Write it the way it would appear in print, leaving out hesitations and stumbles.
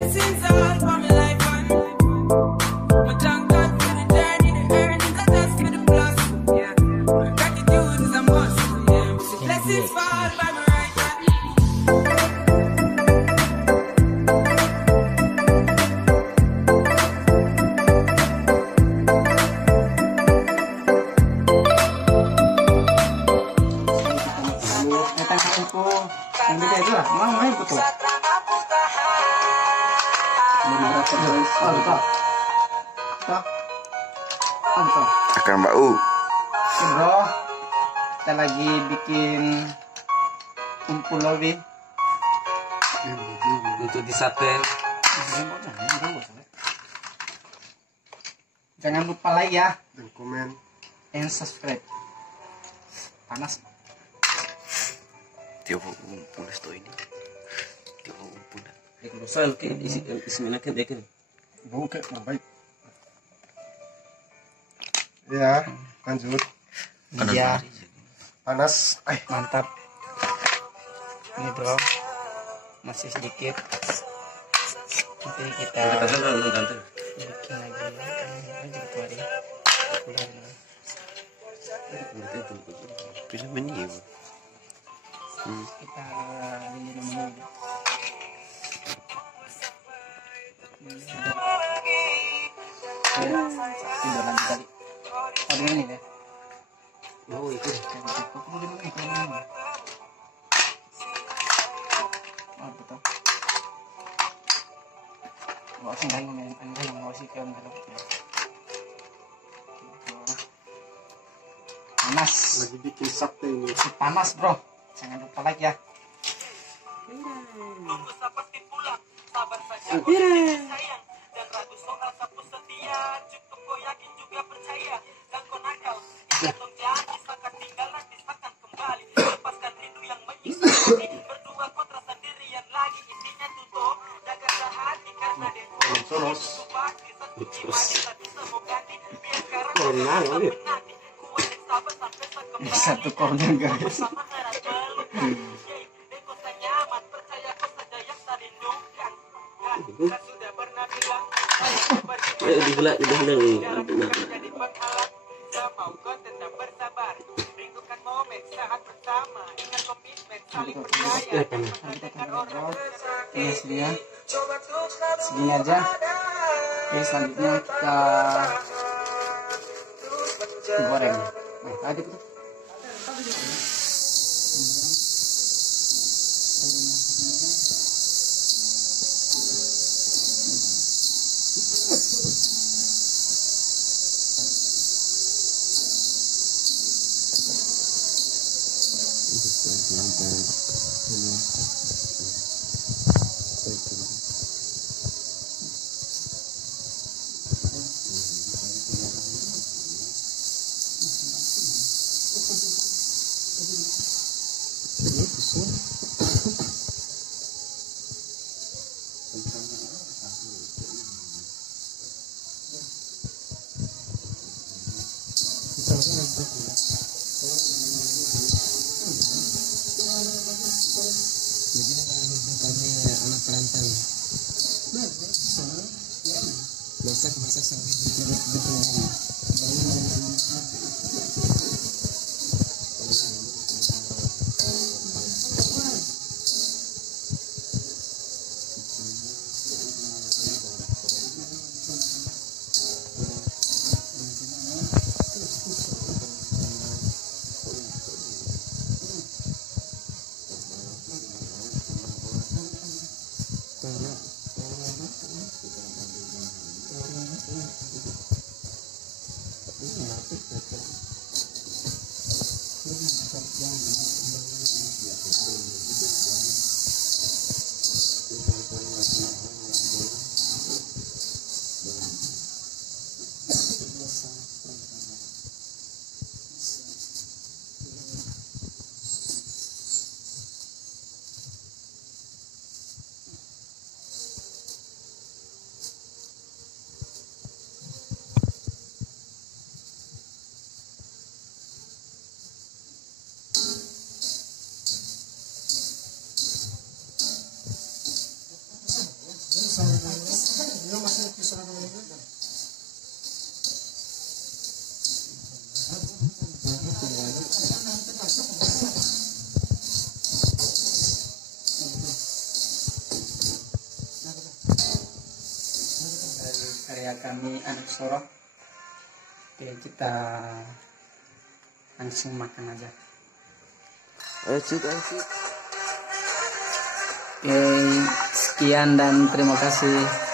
Blessings all for my life and my thank God for the journey, the earnings, I just for the plus. Yeah, gratitude is a must. Yeah, blessings fall by my right hand. Yang beda itu lah, main betul. Akan Mbak U. Bro, kita lagi bikin kumpul lobby untuk di sate. Jangan lupa like ya Dan komen. and subscribe. Panas. Tiap umpun sto ini. Tiap umpun. Kalau soal ke isi menakan dekan. Buka, baik. Ya, lanjut. Iya, Panas. mantap. Ini bro, masih sedikit. Nanti kita bikin lagi gitu hari. Bisa menyium. Kita ini dulu. Tidur lagi tadi. Oh dengan ini deh. Oh itu. Aku mau dengan ini. Oh betul. Gak usah ngomongin, anda yang mau sih kalau nggak dapat. Panas. Lagi bikin sate ini. Masih panas bro. Jangan lupa like ya. Satu corner guys. Digelak nih. Oke, segini aja. Oke, selanjutnya kita goreng. Adik tuh. Anak perantau. Masak sampai Karya kami anak sorok. Oke, kita langsung makan aja. Oke, Oke, sekian dan terima kasih.